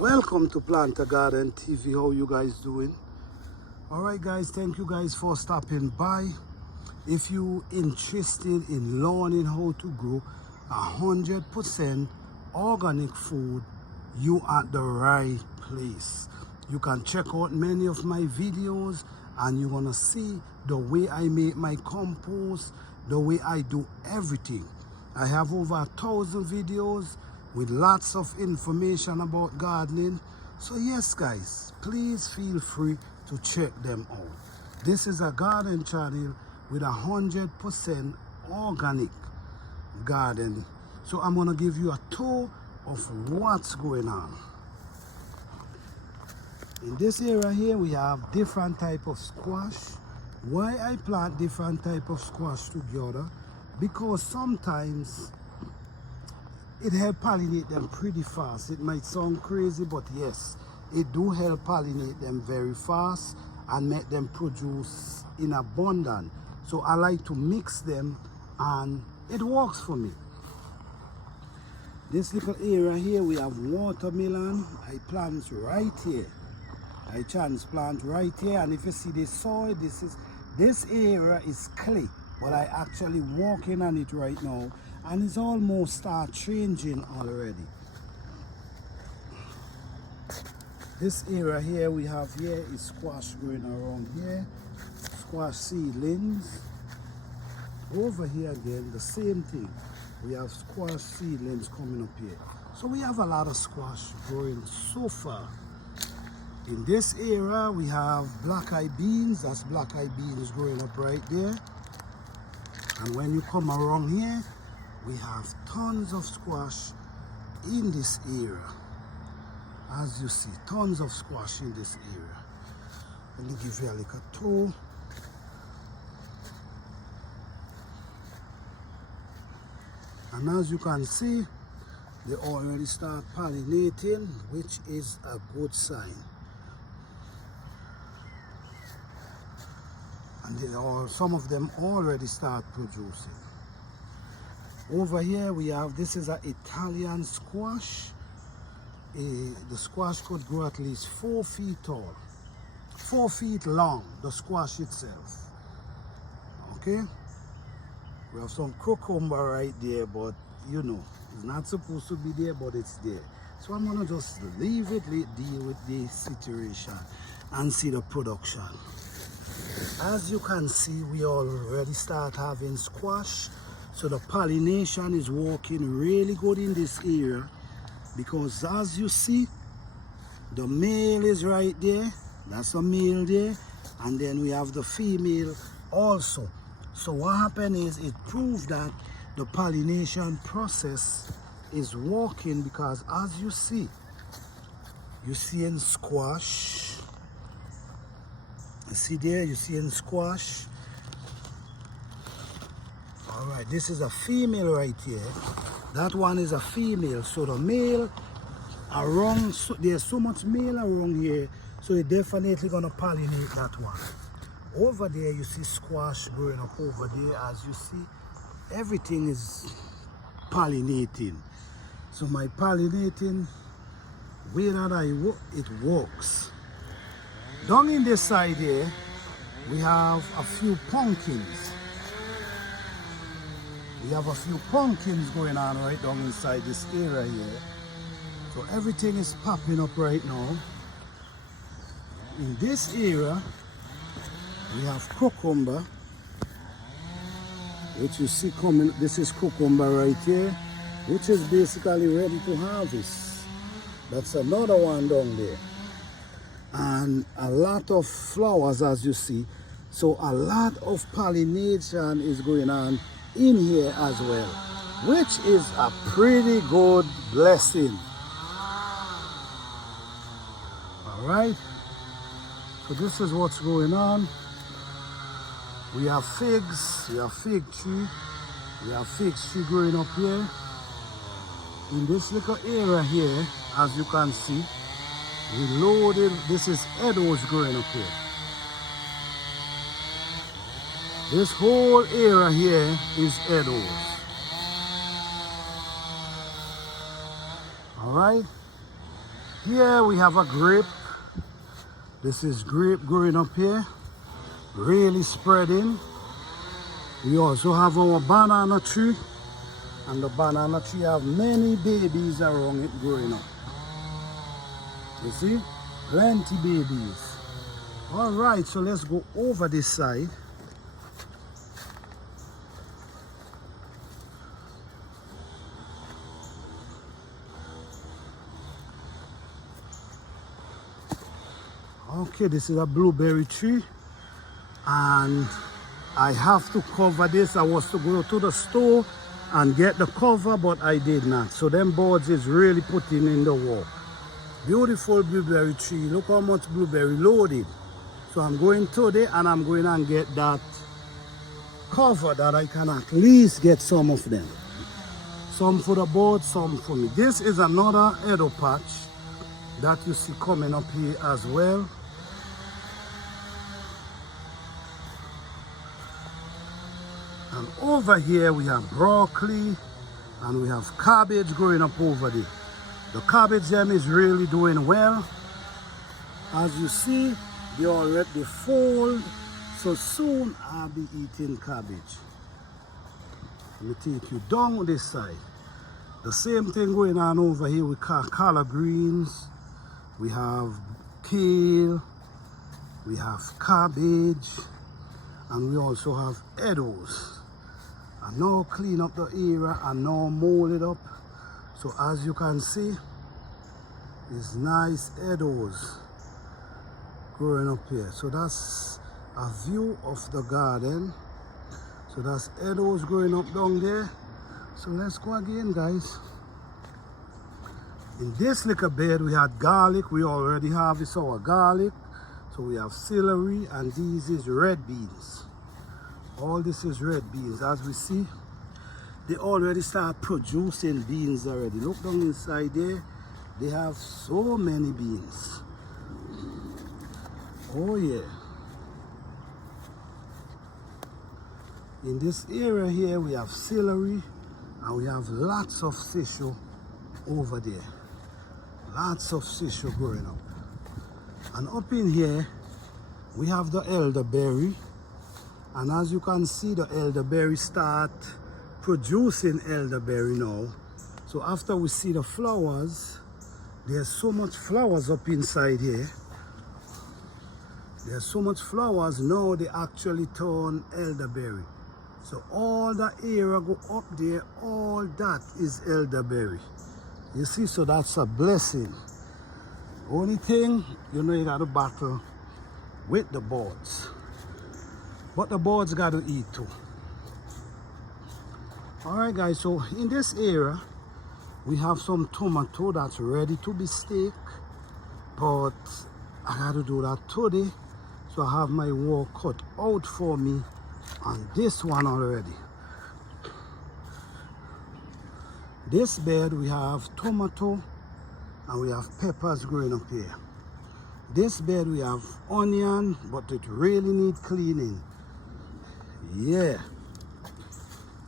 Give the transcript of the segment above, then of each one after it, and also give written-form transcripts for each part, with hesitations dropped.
Welcome to Plant a Garden TV. How you guys doing? All right guys, thank you guys for stopping by. If you interested in learning how to grow 100% organic food, you are at the right place. You can check out many of my videos and you're gonna see the way I make my compost, the way I do everything. I have over 1,000 videos with lots of information about gardening. So yes guys, please feel free to check them out. This is a garden channel with 100% organic garden. So I'm gonna give you a tour of what's going on. In this area here, we have different type of squash. Why I plant different type of squash together? Because sometimes it help pollinate them pretty fast. It might sound crazy, but yes, it do help pollinate them very fast and make them produce in abundance. So I like to mix them and it works for me. This little area here, we have watermelon. I plant right here. I transplant right here, and if you see the soil, this area is clay, but I actually walking on it right now, and it's almost start changing already. This area here we have here is squash growing around here, squash seedlings. Over here again, the same thing. We have squash seedlings coming up here. So we have a lot of squash growing so far. In this area, we have black-eyed beans. That's black-eyed beans growing up right there. And when you come around here, we have tons of squash in this area. As you see, tons of squash in this area. Let me give you a little tour. And as you can see, they already start pollinating, which is a good sign. And some of them already start producing. Over here we have, this is an Italian squash. The squash could grow at least 4 feet tall, 4 feet long, the squash itself. Okay? We have some cucumber right there, but you know, it's not supposed to be there, but it's there. So I'm gonna just leave it, deal with the situation and see the production. As you can see, we already start having squash. So the pollination is working really good in this area, because as you see, the male is right there. That's a male there. And then we have the female also. So what happened is it proved that the pollination process is working, because as you see in squash. You see there, you see in squash. All right, this is a female right here. That one is a female. So the male around, there's so much male around here, so it's definitely gonna pollinate that one. Over there, you see squash growing up over there. As you see, everything is pollinating. So my pollinating, way that it works. Down in this side here, we have a few pumpkins. We have a few pumpkins going on right down inside this area here. So everything is popping up right now. In this area, we have cucumber, which you see coming. This is cucumber right here, which is basically ready to harvest. That's another one down there. And a lot of flowers, as you see. So a lot of pollination is going on in here as well, which is a pretty good blessing. All right, so this is what's going on. We have figs, we have fig tree, we have fig tree growing up here. In this little area here, as you can see, we loaded, this is edibles growing up here. This whole area here is edibles. All right. Here we have a grape. This is grape growing up here, really spreading. We also have our banana tree, and the banana tree have many babies around it growing up. You see, plenty babies. All right, so let's go over this side. Okay, this is a blueberry tree, and I have to cover this. I was to go to the store and get the cover, but I did not. So them boards is really putting in the wall. Beautiful blueberry tree. Look how much blueberry loaded. So I'm going today and I'm going and get that cover that I can at least get some of them. Some for the board, some for me. This is another Edo patch that you see coming up here as well. And over here we have broccoli and we have cabbage growing up over there. The cabbage them is really doing well. As you see, they already fold, so soon I'll be eating cabbage. Let me take you down this side. The same thing going on over here with collard greens. We have kale, we have cabbage, and we also have Edos. I now clean up the area and now mold it up. So as you can see, it's nice Edos growing up here. So that's a view of the garden. So that's Edos growing up down there. So let's go again, guys. In this little bed we had garlic. We already have this our garlic. So we have celery, and these is red beans. All this is red beans. As we see, they already start producing beans already. Look down inside there. They have so many beans. Oh yeah. In this area here we have celery, and we have lots of sisho over there. Lots of sisho growing up. And up in here we have the elderberry. And as you can see, the elderberry start producing elderberry now. So after we see the flowers, there's so much flowers up inside here. There's so much flowers now they actually turn elderberry. So all that area go up there, all that is elderberry. You see, so that's a blessing. Only thing, you know, you got to battle with the birds. But the birds got to eat too. Alright guys, so in this area, we have some tomato that's ready to be staked. But I got to do that today. So I have my work cut out for me on this one already. This bed we have tomato and we have peppers growing up here. This bed we have onion, but it really needs cleaning. Yeah.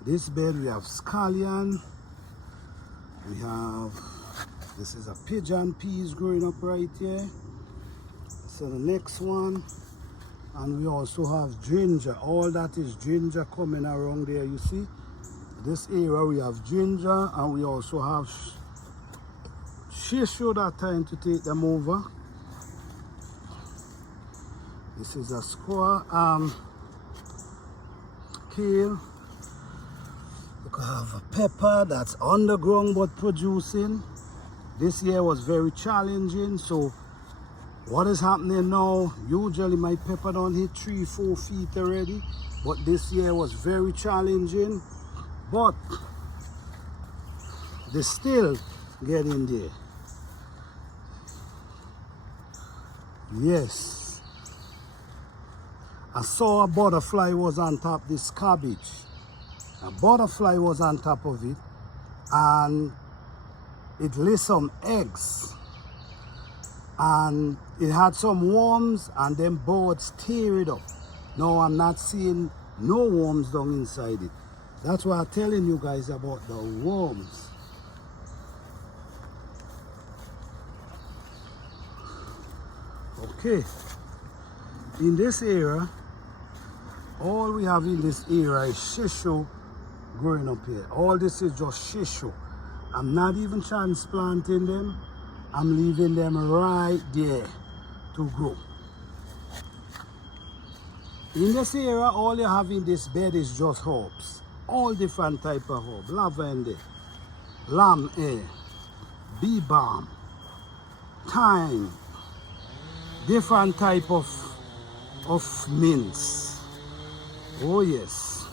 This bed we have scallion. We have, this is a pigeon peas growing up right here. So the next one. And we also have ginger. All that is ginger coming around there, you see. This area we have ginger, and we also have shisho that time to take them over. This is a squash, kale. You can have a pepper that's underground but producing. This year was very challenging, so what is happening now, usually my pepper don't hit 3-4 feet already, but this year was very challenging, but they still get in there. Yes. I saw a butterfly was on top of this cabbage. A butterfly was on top of it, and it laid some eggs. And it had some worms, and them birds tear it up. No, I'm not seeing no worms down inside it. That's why I'm telling you guys about the worms. Okay, in this area, all we have in this area is shisho growing up here. All this is just shisho. I'm not even transplanting them. I'm leaving them right there to grow. In this area, all you have in this bed is just herbs. All different type of herbs. Lavender, lamb hair, bee balm, thyme, different type of mints. Oh yes.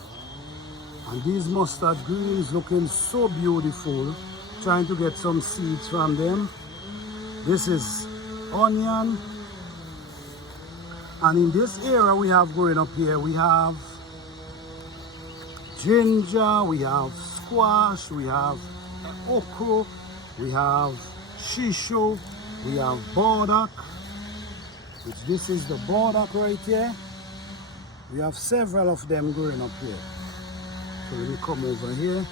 And these mustard greens looking so beautiful. Trying to get some seeds from them. This is onion. And in this area we have growing up here, we have ginger, we have squash, we have okra, we have shisho, we have burdock, which this is the burdock right here. We have several of them growing up here. So let me come over here.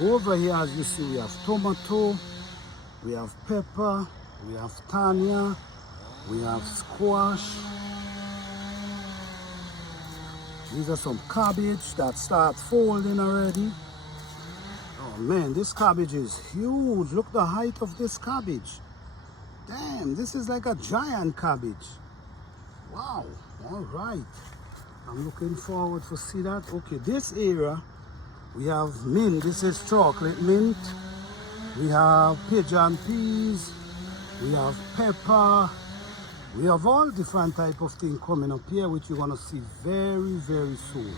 Over here, as you see, we have tomato, we have pepper, we have tanya, we have squash. These are some cabbage that start folding already. Oh man, this cabbage is huge. Look the height of this cabbage. Damn, this is like a giant cabbage. Wow, all right. I'm looking forward to see that. Okay, this area, we have mint. This is chocolate mint. We have pigeon peas. We have pepper. We have all different type of things coming up here, which you're gonna see very, very soon.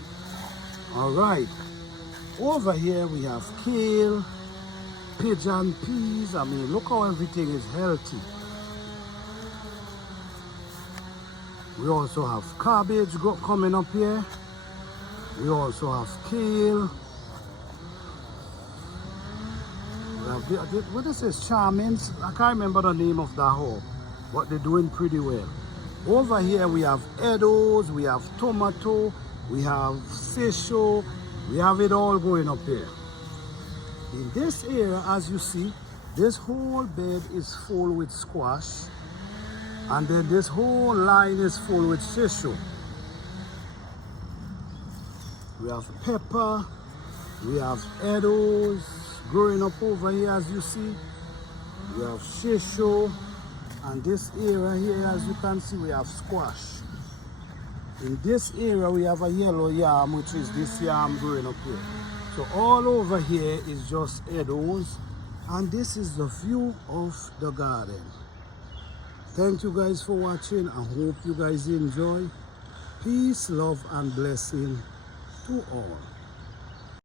All right. Over here we have kale, pigeon peas. I mean, look how everything is healthy. We also have cabbage coming up here. We also have kale. We have, what is this? Charmings? I can't remember the name of that herb, but they're doing pretty well. Over here we have edos, we have tomato, we have sisho, we have it all going up here. In this area, as you see, this whole bed is full with squash, and then this whole line is full with sisho. We have pepper, we have edos growing up over here, as you see. We have shisho, and this area here, as you can see, we have squash. In this area we have a yellow yam, which is this yam growing up here. So all over here is just edos, and this is the view of the garden. Thank you guys for watching. I hope you guys enjoy. Peace, love, and blessing to all.